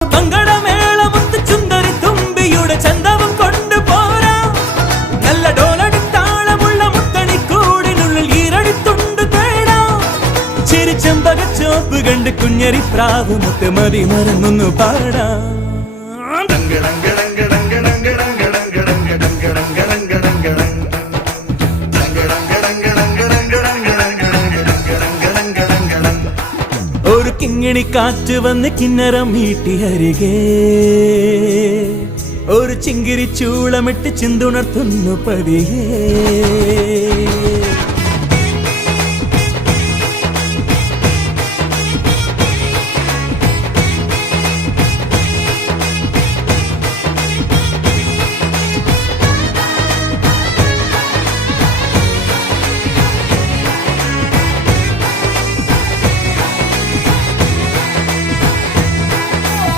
മംഗളമേളമുത്ത് ചുന്ദരി തുമ്പിയുടെ ചന്തവും കൊണ്ടുപോരാ നല്ല ഡോലടിത്താളമുള്ള മുത്തണിക്കൂടിനുള്ളിൽ ഈരടിത്തുണ്ട് തേടാ ചിരിച്ചമ്പകച്ചോപ്പ് കണ്ട് കുഞ്ഞരി പ്രാവ് മുത്തുമതി മറന്നൊന്നു പാടാ ഒരു കിങ്ങിണി കാറ്റ് വന്ന് കിന്നരം മീട്ടി അരികെ ഒരു ചിങ്കിരി ചൂളമിട്ട് ചിന്തുണർത്തുന്നു പതിയേ